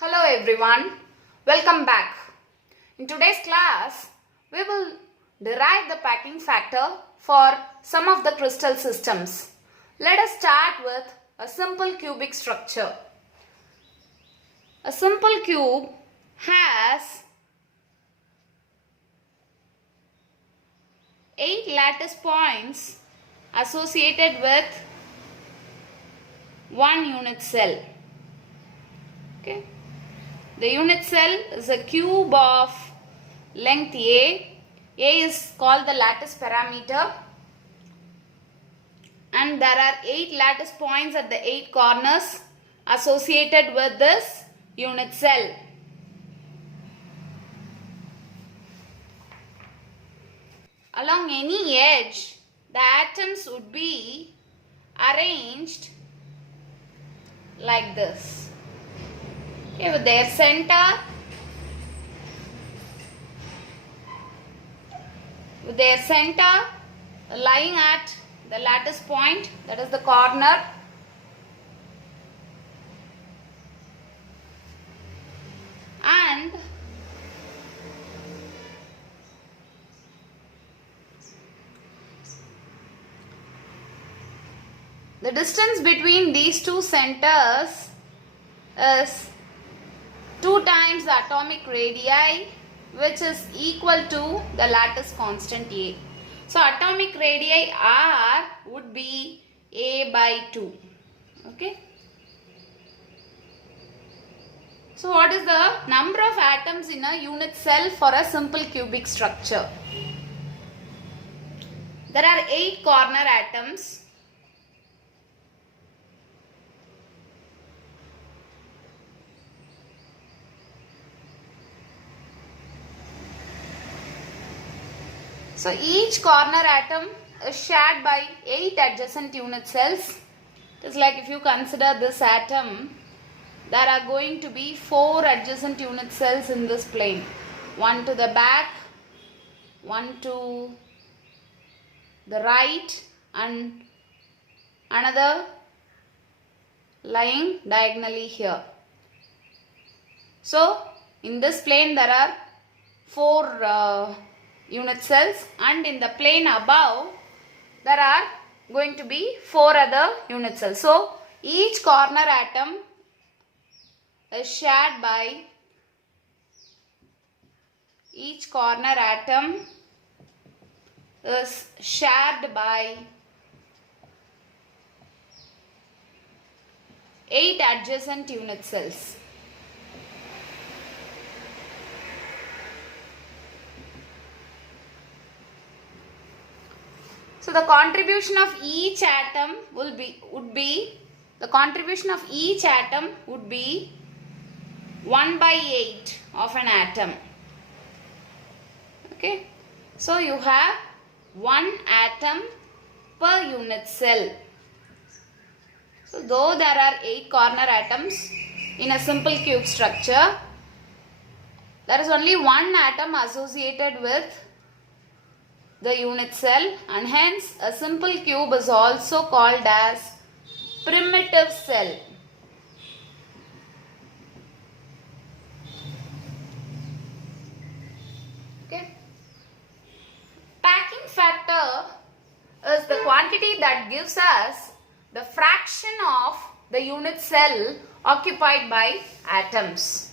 Hello everyone, welcome back. In today's class, we will derive the packing factor for some of the crystal systems. Let us start with a simple cubic structure. A simple cube has 8 lattice points associated with one unit cell. Okay. The unit cell is a cube of length A. A is called the lattice parameter. And there are 8 lattice points at the 8 corners associated with this unit cell. Along any edge, the atoms would be arranged like this. Okay, with their center lying at the lattice point, that is the corner, and the distance between these two centers is 2 times the atomic radii, which is equal to the lattice constant A. So atomic radii R would be A by 2. Okay. So what is the number of atoms in a unit cell for a simple cubic structure? There are 8 corner atoms. So each corner atom is shared by 8 adjacent unit cells. Just like if you consider this atom, there are going to be 4 adjacent unit cells in this plane. One to the back, one to the right, and another lying diagonally here. So in this plane there are 4 unit cells, and in the plane above there are going to be 4 other unit cells. So each corner atom is shared by 8 adjacent unit cells. So the contribution of each atom would be 1 by 8 of an atom. Okay. So you have 1 atom per unit cell. So though there are 8 corner atoms in a simple cube structure, there is only 1 atom associated with the unit cell, and hence a simple cube is also called as primitive cell. Okay. Packing factor is the quantity that gives us the fraction of the unit cell occupied by atoms.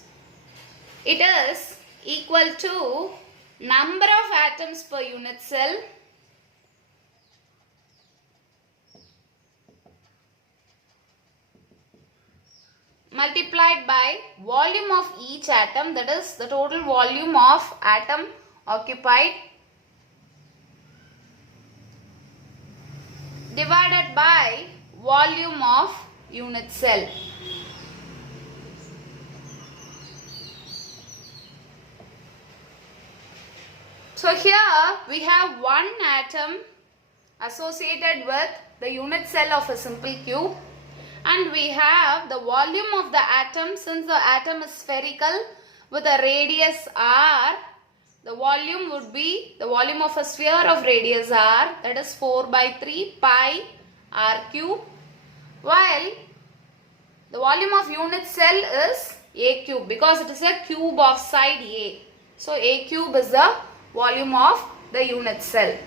It is equal to number of atoms per unit cell multiplied by volume of each atom, that is the total volume of atom occupied, divided by volume of unit cell. So here we have 1 atom associated with the unit cell of a simple cube, and we have the volume of the atom. Since the atom is spherical with a radius r, the volume would be the volume of a sphere of radius r, that is 4 by 3 pi r cube, while the volume of unit cell is A cube, because it is a cube of side A. So A cube is the volume of the unit cell.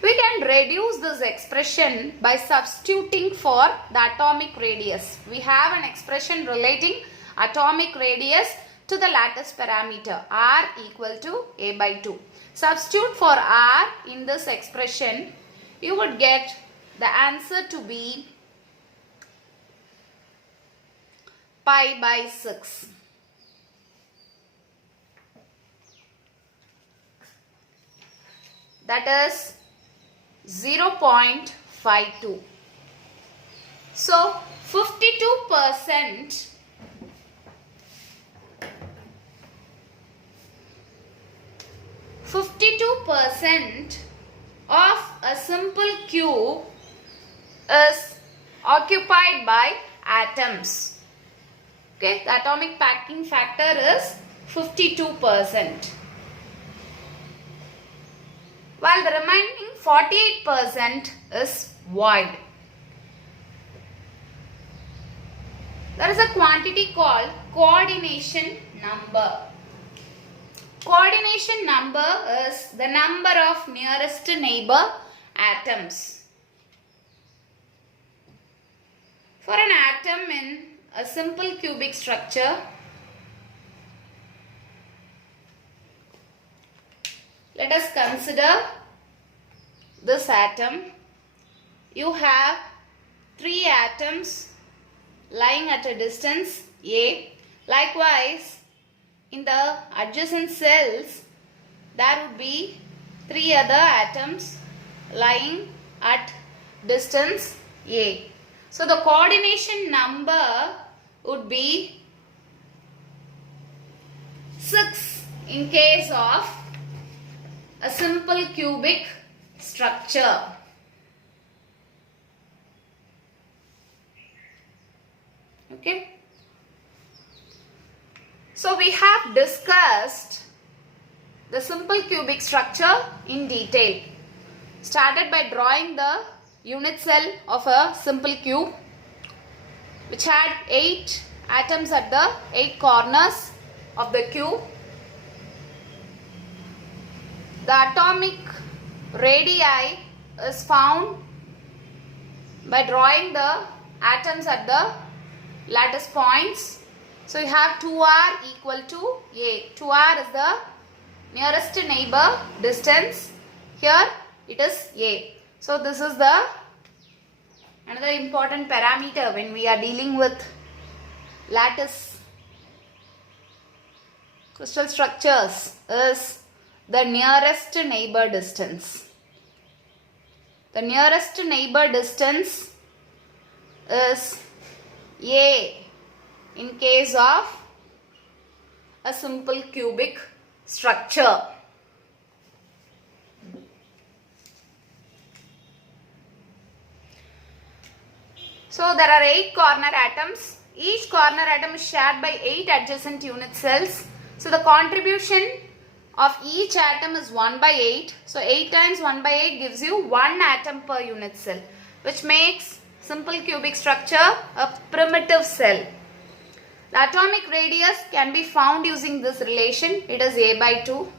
We can reduce this expression by substituting for the atomic radius. We have an expression relating atomic radius to the lattice parameter r equal to a by 2. Substitute for r in this expression, you would get the answer to be pi by 6. That is 0.52. So 52% of a simple cube is occupied by atoms. Okay, the atomic packing factor is 52%. While the remaining 48% is void. There is a quantity called coordination number. Coordination number is the number of nearest neighbor atoms. For an atom in a simple cubic structure, let us consider this atom. You have 3 atoms lying at a distance A. Likewise, in the adjacent cells, there would be 3 other atoms lying at distance A. So, the coordination number would be 6 in case of a simple cubic structure. Okay. So we have discussed the simple cubic structure in detail. Started by drawing the unit cell of a simple cube which had 8 atoms at the 8 corners of the cube. The atomic radii is found by drawing the atoms at the lattice points. So you have 2r equal to a. 2r is the nearest neighbor distance. Here it is a. So this is the another important parameter when we are dealing with lattice crystal structures is the nearest neighbor distance. The nearest neighbor distance is a in case of a simple cubic structure. So there are 8 corner atoms. Each corner atom is shared by 8 adjacent unit cells. So the contribution of each atom is 1 by 8. So 8 times 1 by 8 gives you 1 atom per unit cell, which makes simple cubic structure a primitive cell. The atomic radius can be found using this relation. It is a by 2.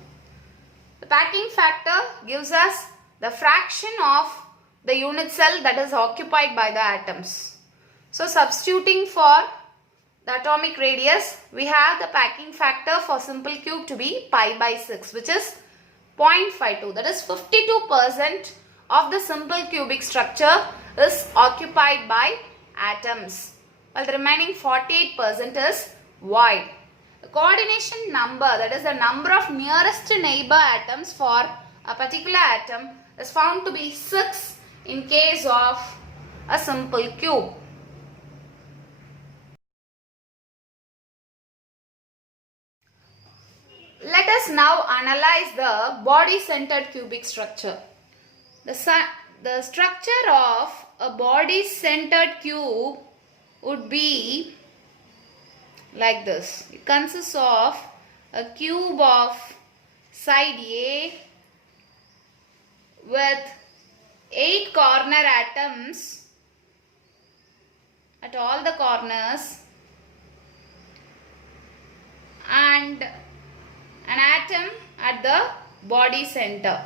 The packing factor gives us the fraction of the unit cell that is occupied by the atoms. So substituting for the atomic radius, we have the packing factor for simple cube to be pi by 6, which is 0.52. That is 52% of the simple cubic structure is occupied by atoms, while the remaining 48% is void. The coordination number, that is the number of nearest neighbor atoms for a particular atom, is found to be 6 in case of a simple cube. Let us now analyze the body-centered cubic structure. The structure of a body-centered cube would be like this. It consists of a cube of side A with 8 corner atoms at all the corners at the body center.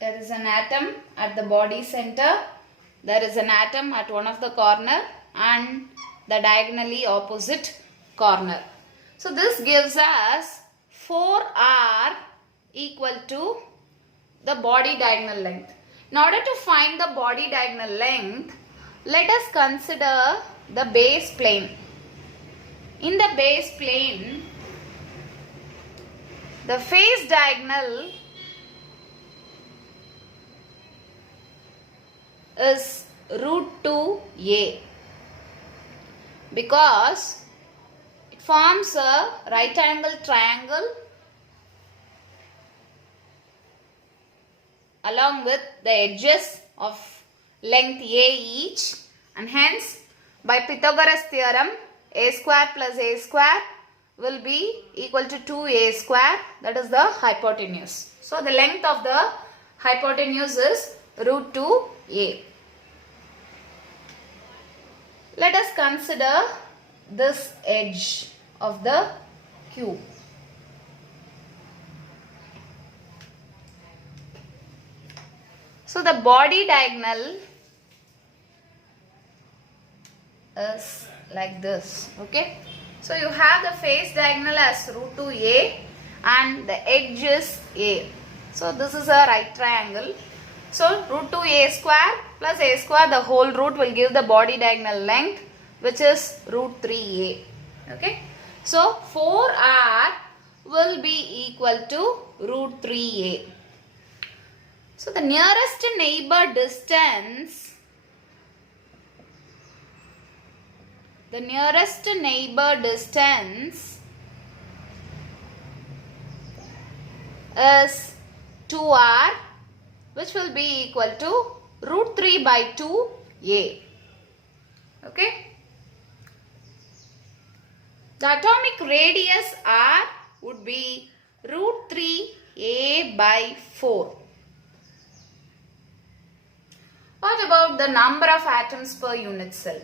There is an atom at the body center. There is an atom at one of the corner and the diagonally opposite corner. So this gives us 4r equal to the body diagonal length. In order to find the body diagonal length, let us consider the base plane. In the base plane, the face diagonal is root 2a because it forms a right angle triangle along with the edges of length a each, and hence by Pythagoras theorem a square plus a square will be equal to 2a square, that is the hypotenuse. So the length of the hypotenuse is root 2a. Let us consider this edge of the cube. So the body diagonal is like this. Okay. So you have the face diagonal as root 2a and the edge is a. So this is a right triangle. So root 2a square plus a square, the whole root will give the body diagonal length, which is root 3a. Okay. So 4r will be equal to root 3a. So the nearest neighbor distance, is 2r, which will be equal to root 3 by 2a. Okay. The atomic radius r would be root 3a by 4. What about the number of atoms per unit cell?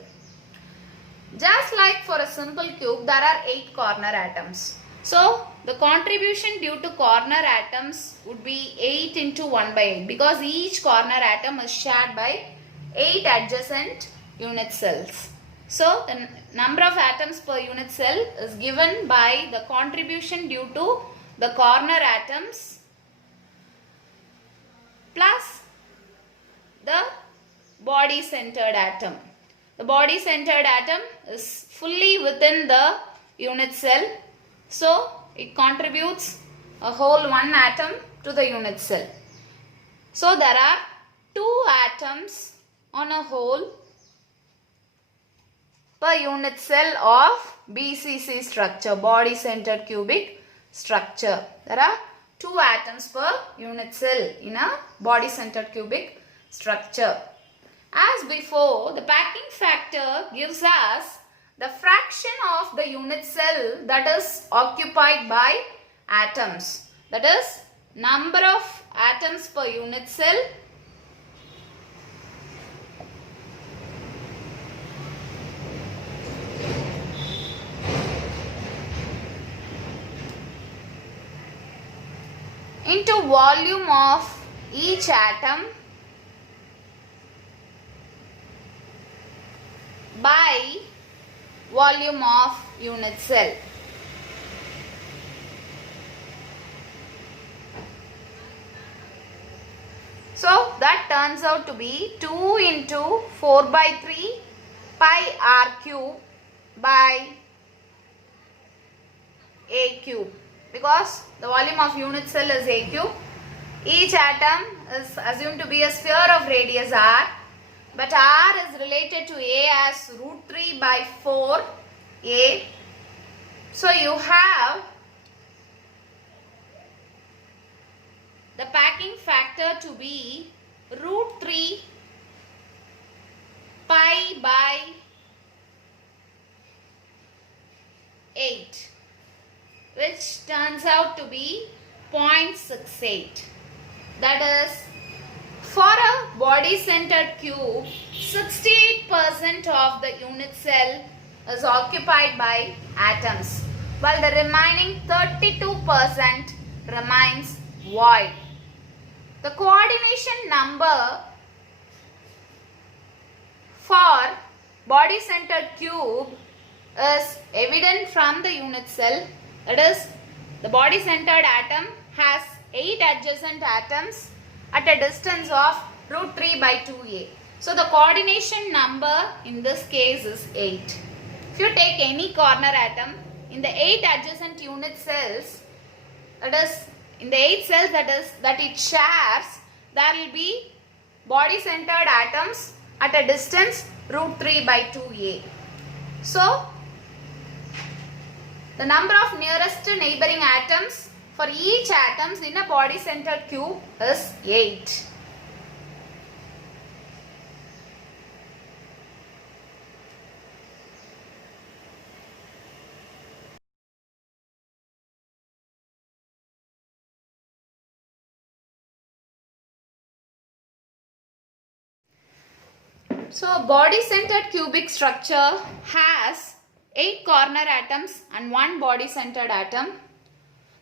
Just like for a simple cube, there are 8 corner atoms. So the contribution due to corner atoms would be 8 into 1 by 8 because each corner atom is shared by 8 adjacent unit cells. So the number of atoms per unit cell is given by the contribution due to the corner atoms plus the body centered atom. The body centered atom is fully within the unit cell. So it contributes a whole 1 atom to the unit cell. So there are 2 atoms on a whole per unit cell of BCC structure, body centered cubic structure. There are 2 atoms per unit cell in a body centered cubic structure. As before, the packing factor gives us the fraction of the unit cell that is occupied by atoms. That is, number of atoms per unit cell into volume of each atom by volume of unit cell. So that turns out to be 2 into 4 by 3 pi r cube by a cube, because the volume of unit cell is a cube. Each atom is assumed to be a sphere of radius r, but r is related to a as root 3 by 4 a. So you have the packing factor to be root 3 pi by 8, which turns out to be 0.68. That is For a body-centered cube, 68% of the unit cell is occupied by atoms, while the remaining 32% remains void. The coordination number for body-centered cube is evident from the unit cell. That is, the body-centered atom has 8 adjacent atoms at a distance of root 3 by 2a. So the coordination number in this case is 8. If you take any corner atom in the 8 adjacent unit cells, that is in the 8 cells that it shares, there will be body-centered atoms at a distance root 3 by 2a. So the number of nearest neighboring atoms for each atoms in a body-centered cube is 8. So a body-centered cubic structure has 8 corner atoms and 1 body-centered atom.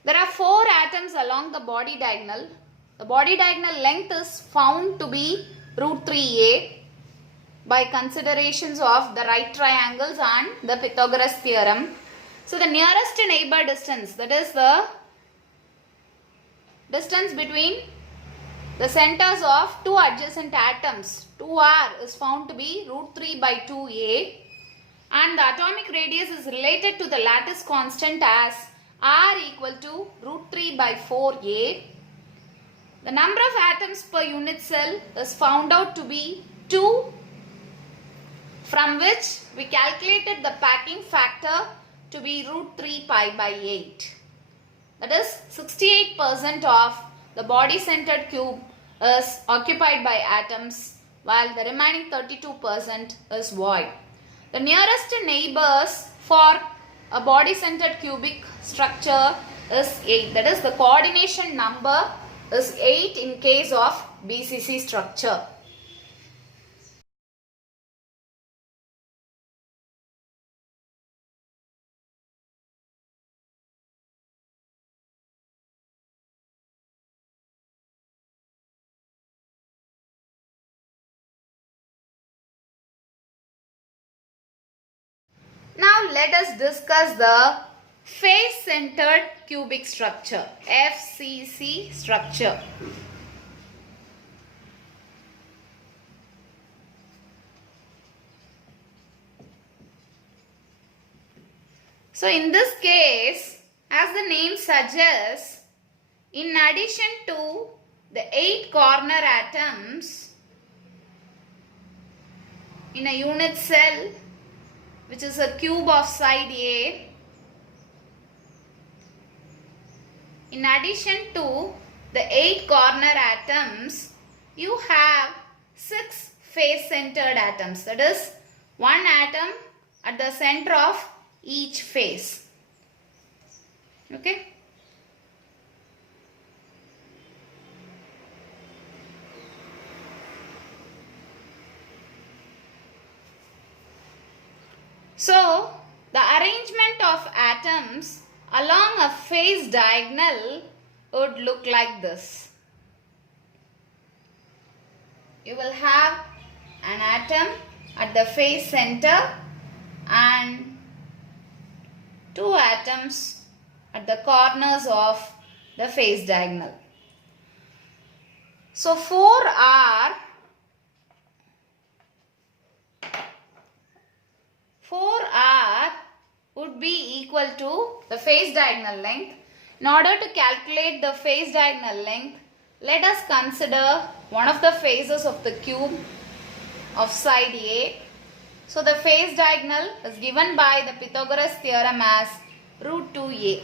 There are 4 atoms along the body diagonal. The body diagonal length is found to be root 3a by considerations of the right triangles and the Pythagoras theorem. So the nearest neighbor distance, that is the distance between the centers of 2 adjacent atoms, 2r, is found to be root 3 by 2a, and the atomic radius is related to the lattice constant as r equal to root 3 by 4a. The number of atoms per unit cell is found out to be 2, from which we calculated the packing factor to be root 3 pi by 8. That is, 68% of the body-centered cube is occupied by atoms, while the remaining 32% is void. The nearest neighbors for a body-centered cubic structure is 8. That is, the coordination number is 8 in case of BCC structure. Now let us discuss the face-centered cubic structure, FCC structure. So in this case, as the name suggests, in addition to the 8 corner atoms in a unit cell, which is a cube of side A, in addition to the 8 corner atoms, you have 6 face-centered atoms. That is, 1 atom at the center of each face. Okay. So, the arrangement of atoms along a face diagonal would look like this. You will have an atom at the face center and 2 atoms at the corners of the face diagonal. So 4R would be equal to the face diagonal length. In order to calculate the face diagonal length, let us consider one of the faces of the cube of side A. So the face diagonal is given by the Pythagoras theorem as root 2a.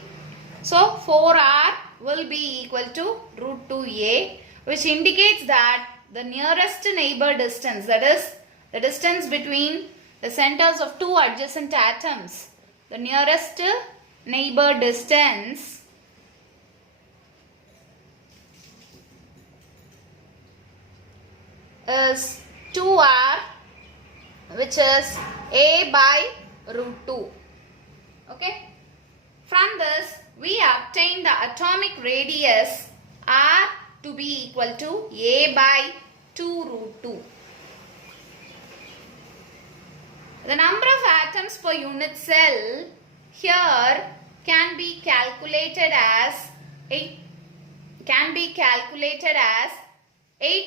So 4r will be equal to root 2a, which indicates that the nearest neighbor distance, that is the distance between the centers of 2 adjacent atoms, the nearest neighbor distance is 2r, which is a by root 2. Okay. From this, we obtain the atomic radius r to be equal to a by 2 root 2. The number of atoms per unit cell here can be calculated as 8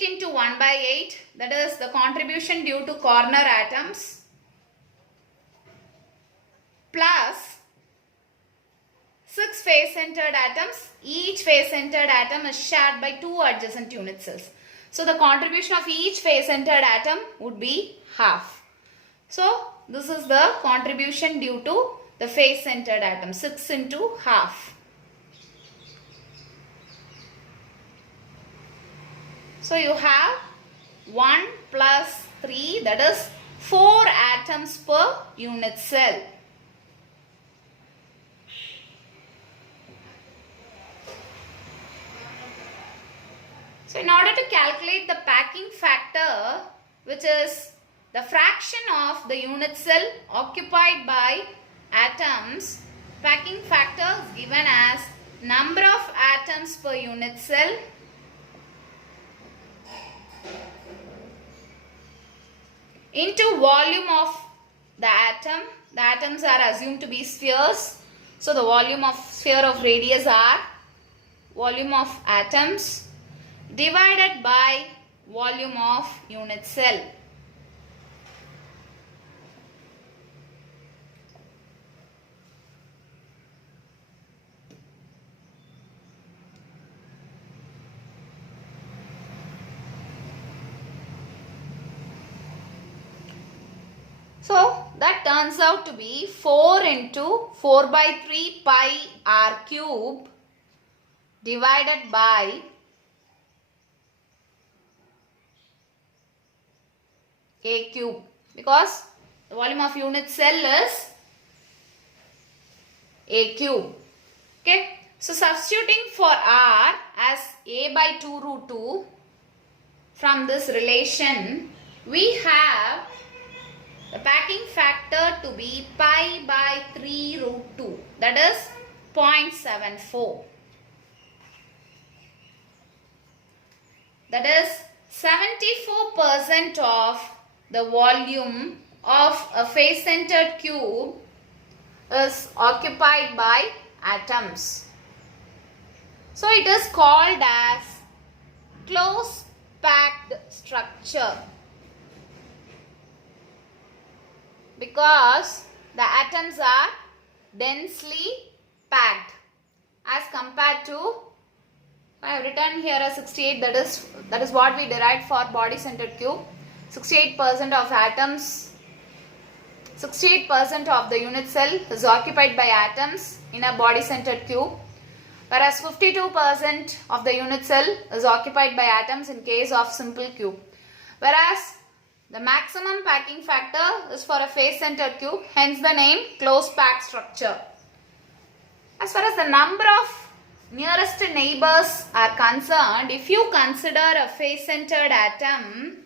into 1 by 8, that is the contribution due to corner atoms, plus 6 face-centered atoms. Each face-centered atom is shared by 2 adjacent unit cells. So the contribution of each face-centered atom would be half. So this is the contribution due to the face-centered atom, 6 into half. So you have 1 plus 3, that is 4 atoms per unit cell. So in order to calculate the packing factor, which is the fraction of the unit cell occupied by atoms, packing factor is given as number of atoms per unit cell into volume of the atom. The atoms are assumed to be spheres. So the volume of sphere of radius r, volume of atoms, divided by volume of unit cell. So that turns out to be 4 into 4 by 3 pi r cube divided by a cube, because the volume of unit cell is a cube. Okay. So substituting for r as a by 2 root 2, from this relation we have the packing factor to be pi by 3 root 2, that is 0.74. That is 74% of the volume of a face-centered cube is occupied by atoms. So it is called as close packed structure, because the atoms are densely packed as compared to, I have written here as 68, that is what we derived for body centered cube. 68% of atoms, 68% of the unit cell is occupied by atoms in a body centered cube, whereas 52% of the unit cell is occupied by atoms in case of simple cube. Whereas the maximum packing factor is for a face-centered cube, hence the name close packed structure. As far as the number of nearest neighbors are concerned, if you consider a face-centered atom,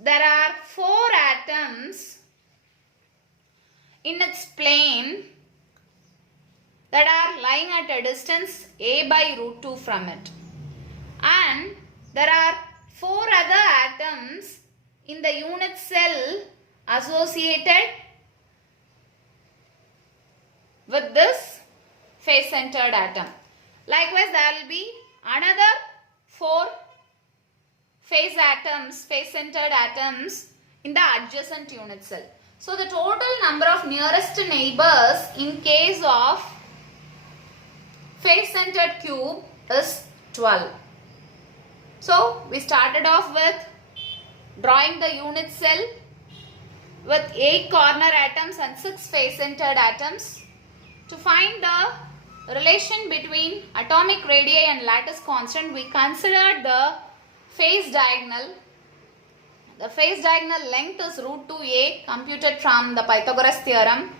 there are 4 atoms in its plane that are lying at a distance a by root 2 from it, and there are 4 other atoms in the unit cell associated with this face-centered atom. Likewise, there will be another 4 face-centered atoms in the adjacent unit cell. So the total number of nearest neighbors in case of face-centered cube is 12. So we started off with drawing the unit cell with 8 corner atoms and 6 face-centered atoms. To find the relation between atomic radii and lattice constant, we considered the phase diagonal. The phase diagonal length is root 2a, computed from the Pythagoras theorem.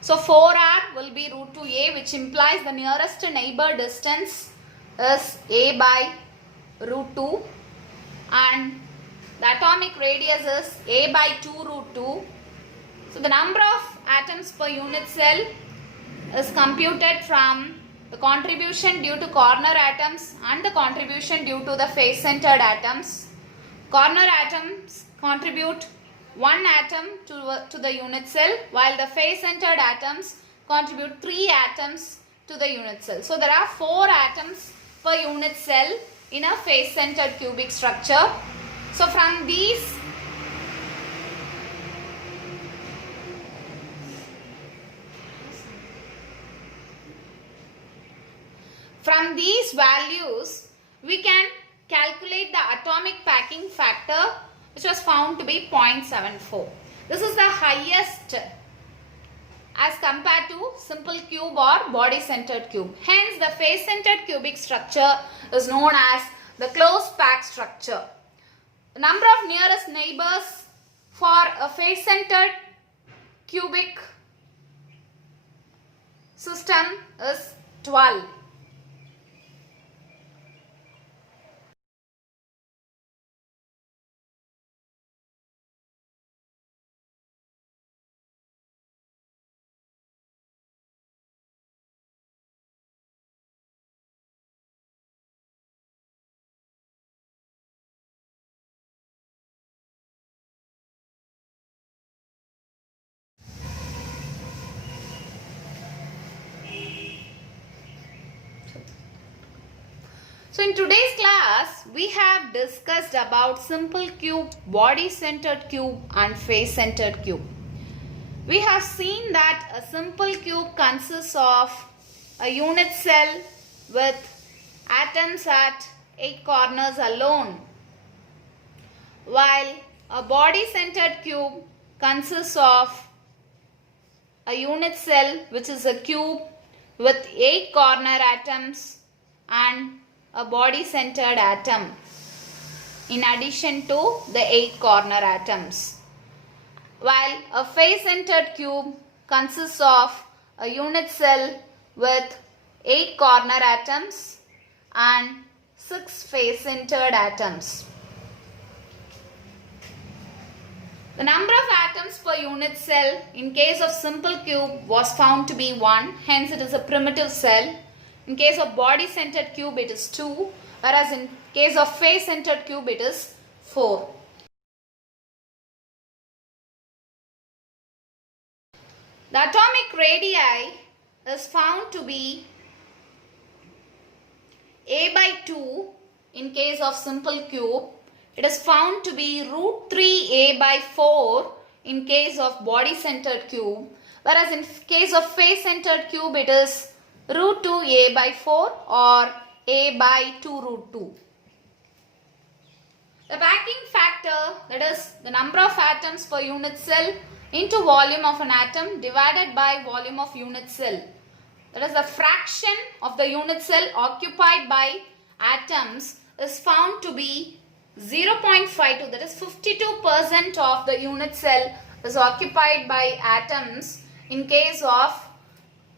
So 4r will be root 2a, which implies the nearest neighbor distance is a by root 2, and the atomic radius is a by 2 root 2. So the number of atoms per unit cell is computed from the contribution due to corner atoms and the contribution due to the face-centered atoms. Corner atoms contribute 1 atom to the unit cell, while the face-centered atoms contribute 3 atoms to the unit cell. So there are 4 atoms per unit cell in a face-centered cubic structure. So from these values, we can calculate the atomic packing factor, which was found to be 0.74. This is the highest as compared to simple cube or body-centered cube. Hence, the face-centered cubic structure is known as the closed packed structure. The number of nearest neighbors for a face-centered cubic system is 12. So in today's class, we have discussed about simple cube, body-centered cube and face-centered cube. We have seen that a simple cube consists of a unit cell with atoms at 8 corners alone, while a body-centered cube consists of a unit cell which is a cube with 8 corner atoms and a body-centered atom in addition to the 8 corner atoms, while a face-centered cube consists of a unit cell with 8 corner atoms and 6 face-centered atoms. The number of atoms per unit cell in case of simple cube was found to be 1, hence it is a primitive cell. In case of body-centered cube it is 2, whereas in case of face-centered cube it is 4. The atomic radii is found to be a by 2 in case of simple cube. It is found to be root 3a by 4 in case of body-centered cube, whereas in case of face-centered cube it is root 2a by 4 or a by 2 root 2. The packing factor, that is the number of atoms per unit cell into volume of an atom divided by volume of unit cell. That is the fraction of the unit cell occupied by atoms is found to be 0.52, that is 52% of the unit cell is occupied by atoms in case of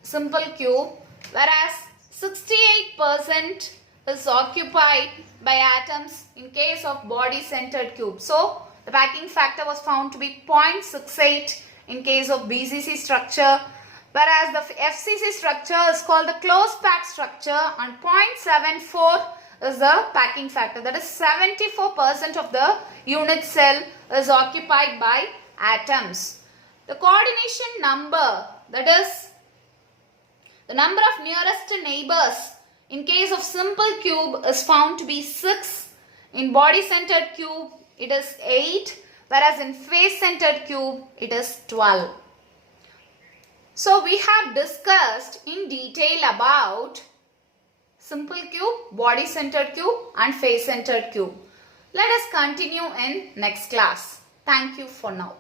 simple cube, whereas 68% is occupied by atoms in case of body-centered cube. So, the packing factor was found to be 0.68 in case of BCC structure, whereas the FCC structure is called the closed packed structure and 0.74 is the packing factor. That is 74% of the unit cell is occupied by atoms. The coordination number, that is the number of nearest neighbors in case of simple cube is found to be 6. In body-centered cube it is 8, whereas in face-centered cube it is 12. So we have discussed in detail about simple cube, body-centered cube and face-centered cube. Let us continue in next class. Thank you for now.